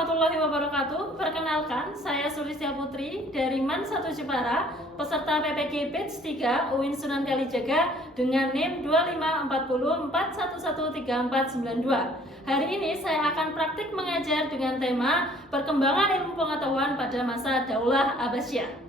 warahmatullahi wabarakatuh. Perkenalkan, saya Sulistya Putri dari MAN 1 Jepara, peserta PPG Batch 3 UIN Sunan Kalijaga dengan NIM 2540411342. Hari ini saya akan praktik mengajar dengan tema perkembangan ilmu pengetahuan pada masa Daulah Abbasiyah.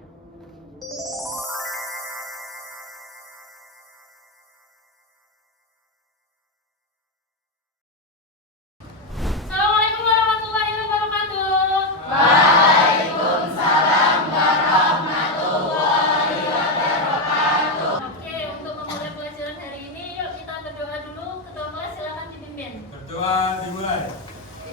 Berdoa dimulai.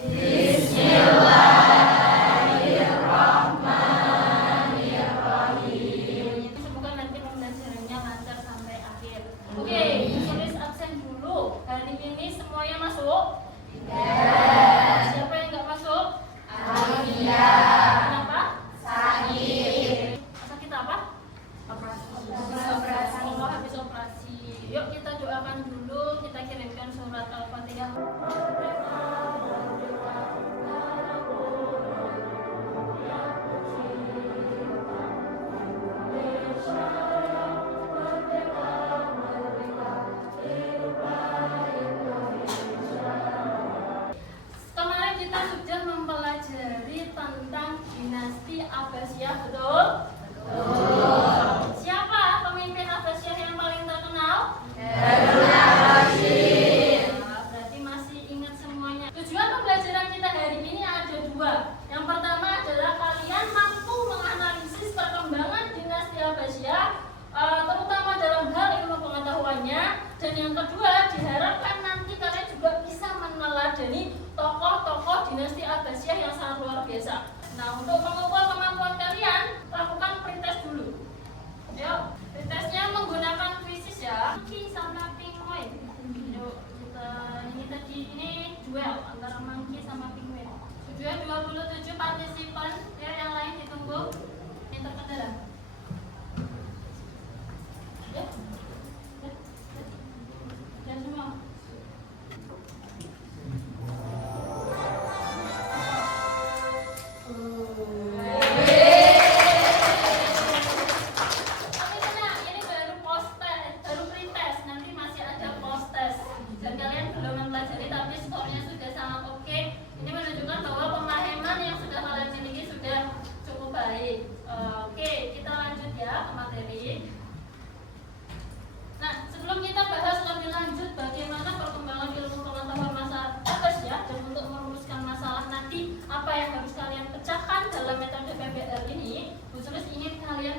Bismillahirrahmanirrahim. Semoga nanti pembelajarannya lancar sampai akhir. Oke, tulis absen dulu. Hari ini semuanya masuk? Tidak. Siapa yang nggak masuk? Alia. Kenapa? Sakit. Sakit apa? Operasi. Oh, habis operasi. Yuk kita doakan dulu. Kita kirimkan surat Al-Fatihah. Kemarin kita sudah mempelajari tentang dinasti Abbasiyah, betul? Betul. Siapa pemimpin Abbasiyah yang paling terkenal? Harun al-Rashid. Berarti masih ingat semuanya. Tujuan pembelajaran kita hari ini ada dua. Yang pertama adalah kalian mampu menganalisis perkembangan dinasti Abbasiyah, terutama dalam hal ilmu pengetahuannya. Dan yang kedua, diharapkan nanti kalian juga bisa meneladani tokoh-tokoh dinasti Abbasiyah yang sangat luar biasa. Nah, untuk mengukur kemampuan kalian, lakukan pretest dulu. Yuk, pretestnya menggunakan quizzes ya. Monkey sama penguin. Yuk, ini tadi ini duel antara monkey sama penguin. Sudah 27 partisipan, ya, yang lain ditunggu. Yang terkendala. Ya. Dan semua.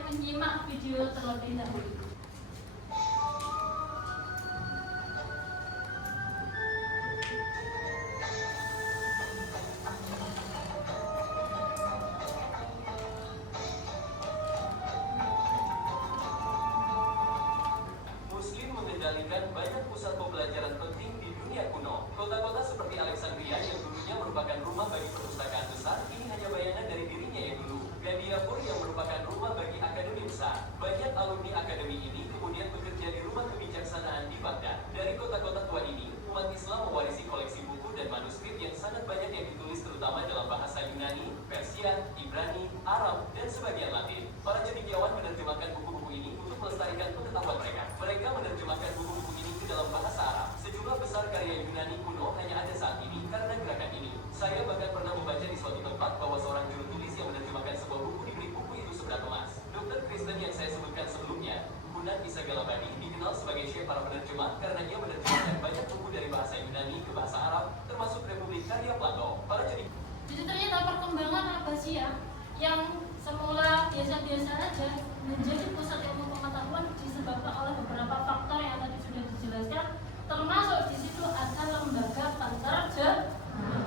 Menyimak video terlebih dahulu. Muslim mengendalikan banyak pusat pembelajaran penting di dunia kuno. Kota-kota seperti Alexandria yang dulunya merupakan rumah bagi perpustakaan besar, kini hanya bayangan dari dirinya yang dulu. Gandiapur yang merupakan rumah bagi akademi besar. Banyak alumni akademi ini kemudian bekerja di rumah kebijaksanaan di Baghdad. Dari kota-kota tua ini, umat Islam mewarisi koleksi buku dan manuskrip yang sangat banyak yang ditulis terutama dalam bahasa Yunani, Persia, Ibrani, Arab, dan sebagian Latin. Para cendekiawan menerjemahkan buku-buku ini untuk melestarikan pengetahuan mereka. Mereka menerjemahkan buku-buku ini ke dalam bahasa Arab. Sejumlah besar karya Yunani kuno hanya ada saat ini karena gerakan ini. Saya bahkan pernah membaca di suatu tempat bahwa seorang juru tulis yang menerjemahkan sebuah buku diberi buku itu seberat emas. Dr. Kristen yang saya sebutkan sebelumnya, Gunan Isa Galabadi, dikenal sebagai syekh para penerjemah karena ia menerjemahkan banyak buku dari bahasa Yunani ke bahasa Arab, termasuk Republik Karya Plato. Jadi ternyata perkembangan Abbasiyah yang semula biasa-biasa saja menjadi pusat ilmu pengetahuan disebabkan oleh beberapa faktor yang tadi sudah dijelaskan, termasuk di situ ada lembaga penerjemahan.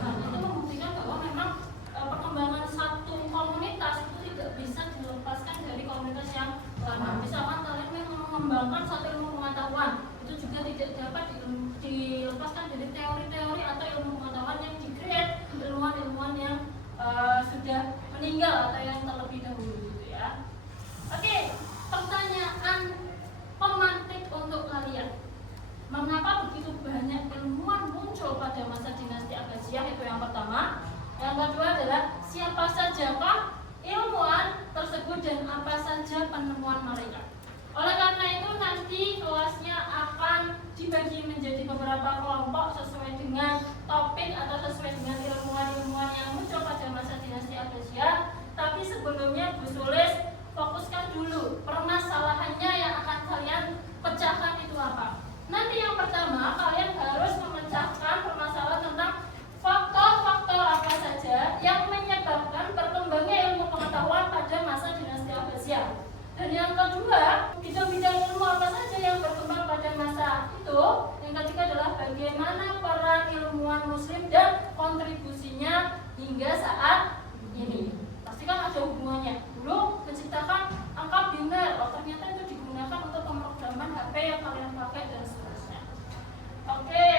Itu membuktikan bahwa memang perkembangan satu komunitas itu tidak bisa dilepaskan dari komunitas yang lama. Misalkan kalian memang mengembangkan satu ilmu pengetahuan, itu juga tidak dapat dilepaskan dari teori-teori atau ilmu pengetahuan yang di-create ilmuwan-ilmuwan yang sudah meninggal atau yang terlebih dahulu, gitu ya. Oke, pertanyaan pemantik untuk kalian. Mengapa begitu banyak ilmuwan muncul pada masa dinasti Abbasiyah? Itu yang pertama. Yang kedua adalah siapa sajakah ilmuwan tersebut dan apa saja penemuan mereka. Oleh karena itu nanti kelasnya akan dibagi menjadi beberapa kelompok sesuai dengan topik atau sesuai dengan ilmuwan-ilmuwan yang muncul pada masa dinasti Abbasiyah. Tapi sebelumnya Bu Sulis fokuskan dulu permasalahannya yang akan kalian pecahkan itu apa. Nanti yang pertama kalian harus memecahkan permasalahan tentang faktor-faktor apa saja yang menyebabkan berkembangnya ilmu pengetahuan pada masa dinasti Abbasiyah. Dan yang kedua, bidang-bidang ilmu apa saja yang berkembang pada masa itu. Yang ketiga adalah bagaimana peran ilmuwan muslim dan kontribusinya hingga saat ini. Pastikan ada hubungannya. Dulu menciptakan angka biner, oh ternyata itu digunakan untuk pemrograman HP yang kalian pakai dan seterusnya. Oke,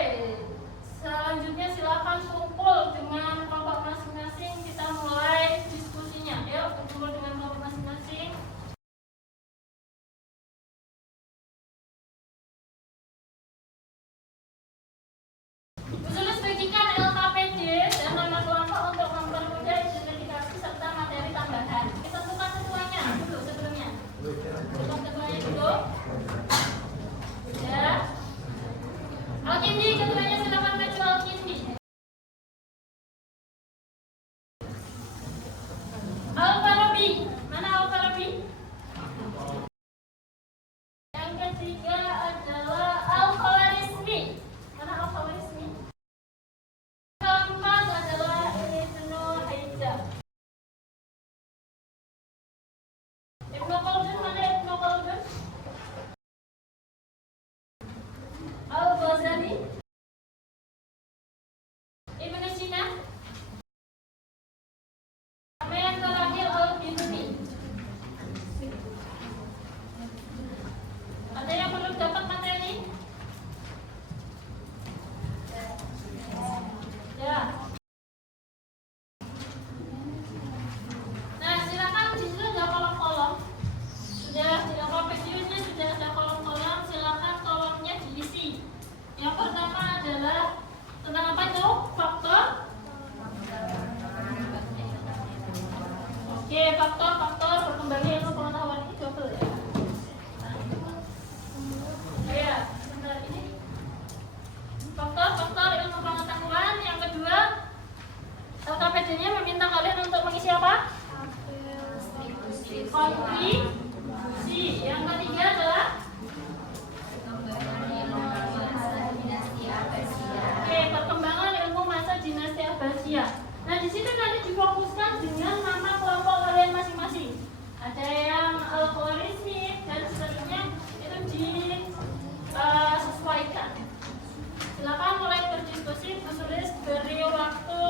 selanjutnya silakan kumpul dengan kelompok masing-masing. Kita mulai diskusinya. Yuk, kumpul dengan kelompok masing-masing. Sudah bagikan LKPD dan nama kelompok untuk mempermudah identifikasi serta materi tambahan. Kita tentukan ketuanya dulu sebelumnya. Tentukan ketuanya dulu. Sudah. Al-Kindi, ketuanya silakan maju Al-Kindi. Al-Farabi, mana Al-Farabi? Yang ketiga adalah Al-Khawarizmi. Mana Al-Khawarizmi? Keempat adalah Ibnu Hajar. Ibnu Khaldun, mana Ibnu Khaldun? Al-Ghazali. Ibnu Sina. Sama yang terakhir Al-Biruni. Ada yang belum dapat materi? Ya. Nah, silakan di situ ada kolom-kolom. Sudah di videonya sudah ada kolom-kolom. Silakan kolomnya diisi. Yang pertama adalah tentang apa itu? Faktor. Oke, faktor-faktor berkembangnya ilmu pengetahuan ini double ya. Ya, sebentar ini. Faktor-faktor ilmu pengetahuan. Yang kedua, LKPD-nya meminta kalian untuk mengisi apa? Kontribusi. Yang ketiga adalah oke, perkembangan ilmu masa dinasti Abbasiyah. Nah, di situ nanti difokuskan dengan nama kelompok kalian masing-masing. Ada yang Al-Khawarizmi dan seterusnya itu disesuaikan. Silakan mulai berdiskusi. Bu Sulis beri waktu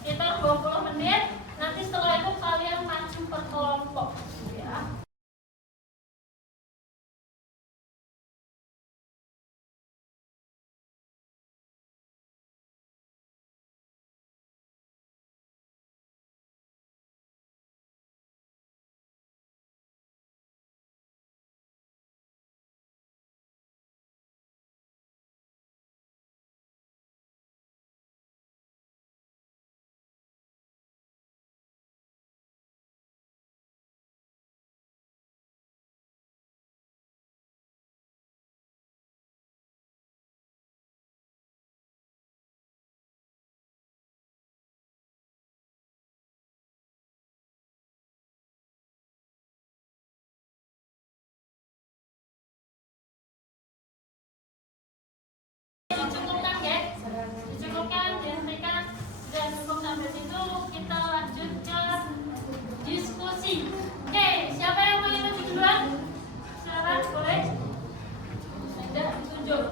sekitar 20 menit. Nanti setelah itu kalian maju per kelompok ya. Dicukupkan ya, dicukupkan, dihentikan. Sudah cukup sampai situ, kita lanjutkan diskusi. Oke, siapa yang mau maju duluan? Silakan, boleh. Ada, tunjuk.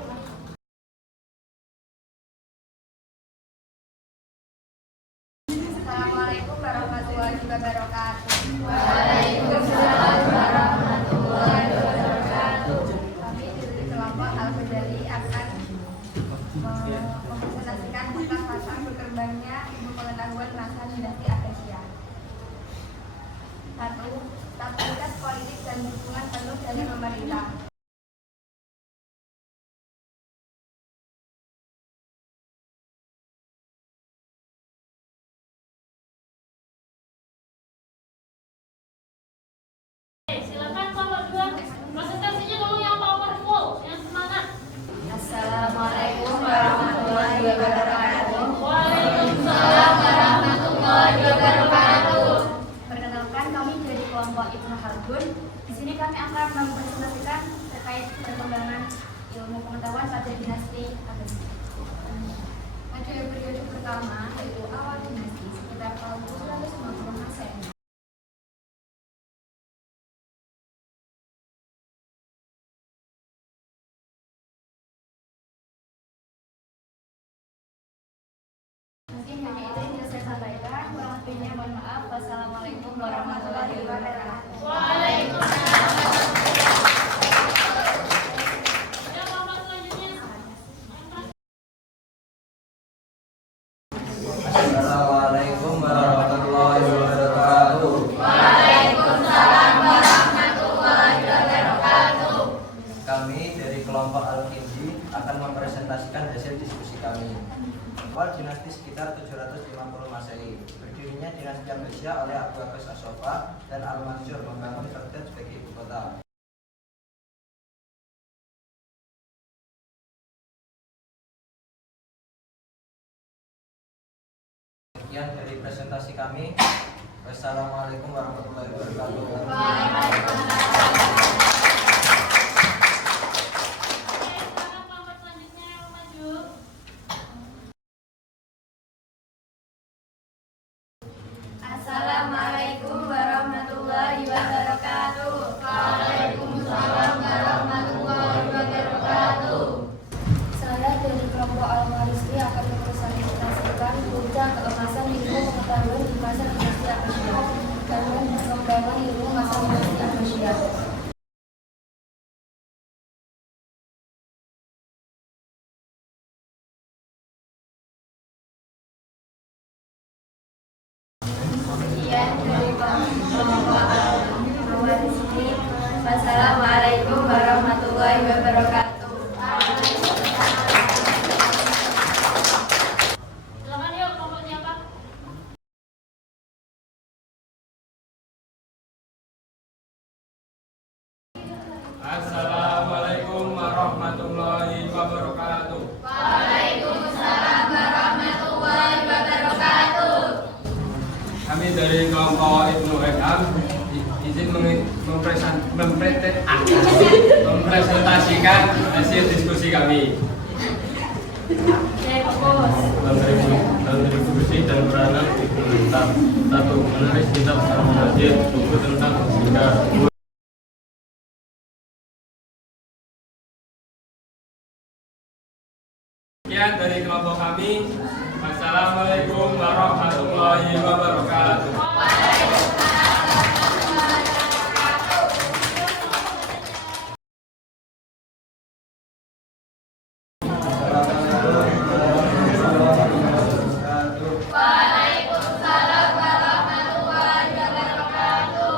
Assalamualaikum warahmatullahi wabarakatuh. Waalaikumsalam warahmatullahi wabarakatuh. Kami dari kelompok Al-Ghazali akan mempresentasikan tentang masa berkembangnya ilmu pengetahuan masa dinasti Abbasiyah. 1. Stabilitas politik dan dukungan penuh dari pemerintah. Mohon maaf. Wassalamualaikum warahmatullahi wabarakatuh. Waalaikumsalam. Ya, kelompok selanjutnya. Assalamualaikum warahmatullahi wabarakatuh. Waalaikumsalam warahmatullahi wabarakatuh. Kami dari kelompok Al-Kindi akan mempresentasikan hasil diskusi kami. Awal dinasti sekitar 750 Masehi. Berdirinya dinasti Abbasiyah oleh Abu Abbas As-Sofa dan Al-Mansur membangun Baghdad sebagai ibu kota. Sekian dari presentasi kami. Wassalamualaikum warahmatullahi wabarakatuh. Oke, silakan kelompok selanjutnya yang maju. Assalamualaikum warahmatullahi wabarakatuh. Waalaikumsalam warahmatullahi wabarakatuh. Saya dari kelompok Al-Marisli akan mempresentasikan puncak keemasan ilmu pengetahuan di masa dinasti Abbasiyah dan perkembangan ilmu masa dinasti Abbasiyah. Sekian dari kelompok Al-Marisli. Wassalamualaikum warahmatullahi wabarakatuh. Silakan yuk, kelompok siapa? Assalamualaikum warahmatullahi wabarakatuh. Waalaikumsalam warahmatullahi wabarakatuh. Kami dari kelompok Ibnu Ekam izin mempresentasikan hasil diskusi kami. Oke, fokus. Kontribusi dan peranan Ibnu Ekam. 1. Menulis kitab Al-Majid, buku tentang fisika. Sekian dari kelompok kami. Wassalamualaikum warahmatullahi wabarakatuh. Waalaikumsalam warahmatullahi wabarakatuh.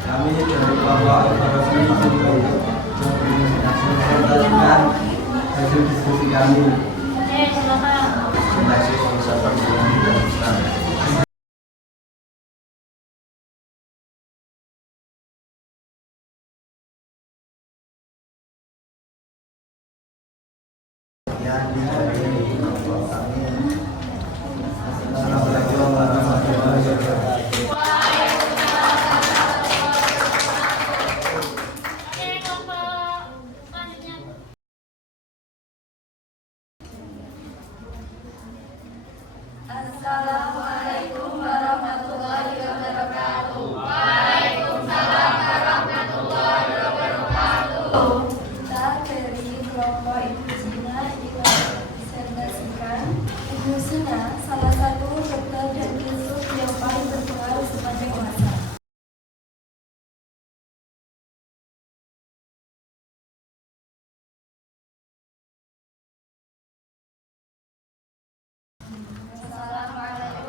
Kami dari kelompok Al-Marisli mempresentasikan hasil diskusi kami. Oke, silakan. Presentasi filsafat Yunani dan Islam. Sekian dari kelompok kami. Assalamualaikum warahmatullahi wabarakatuh. Oke, kelompok selanjutnya. Assalamualaikum warahmatullahi wabarakatuh. Waalaikumsalam warahmatullahi wabarakatuh. Kita dari kelompok Ibu Sina dipresentasikan Ibu Sina salah satu dokter dan filsuf yang paling berpengaruh sepanjang masa. Assalamualaikum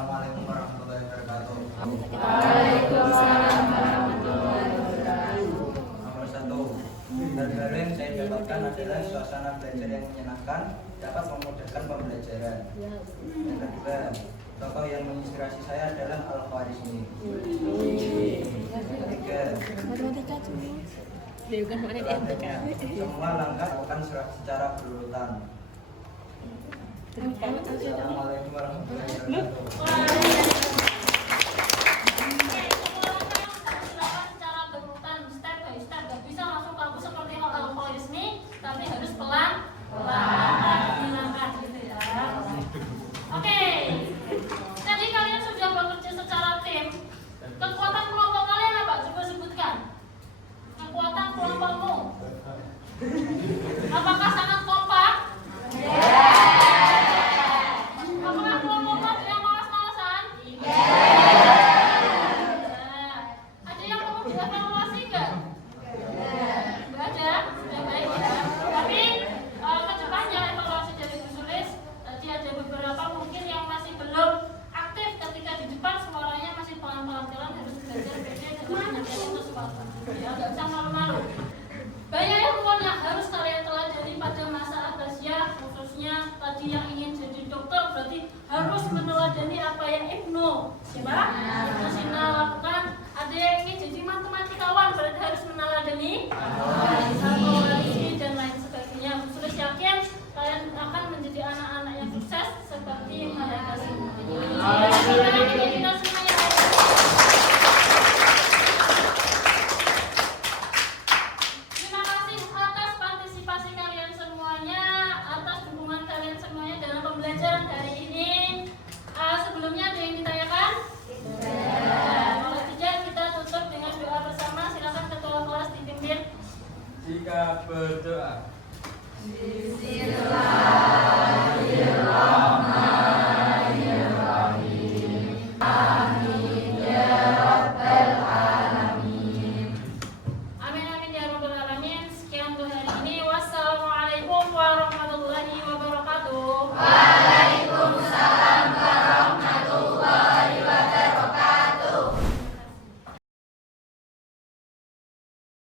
Assalamualaikum warahmatullahi wabarakatuh. Waalaikumsalam warahmatullahi wabarakatuh. Nomor 1, hal-hal yang saya dapatkan adalah suasana belajar yang menyenangkan, dapat memudahkan pembelajaran. Yang kedua, tokoh yang menginspirasi saya adalah Al-Khwarizmi. Yang ketiga, semua langkah akan secara berurutan. Assalamualaikum warahmatullahi wabarakatuh. Silakan secara berurutan, step by step. Gak bisa langsung kamu seperti Al-Khwarizmi, tapi harus pelan. Langkah gitu ya. Oke. Jadi kalian sudah bekerja secara tim. Kekuatan kelompok kalian apa? Coba sebutkan. Kekuatan kelompokmu. Apakah sangat kompak? Apakah kelompokmu ada yang malas-malasan? Ada yang perlu dievaluasi enggak? Enggak ada? Sudah baik ya. Tapi kedepannya evaluasi dari Bu Sulis, tadi ada beberapa mungkin yang masih belum aktif ketika di depan suaranya masih pelan-pelan. Kalian harus belajar beda dengan menyampaikan sesuatu. Ya, enggak usah malu-malu. Banyak ilmu yang harus kalian pelajari pada masa Abbasiyah, khususnya tadi yang ingin jadi dokter berarti harus meneladani apa yang Ibnu siapa?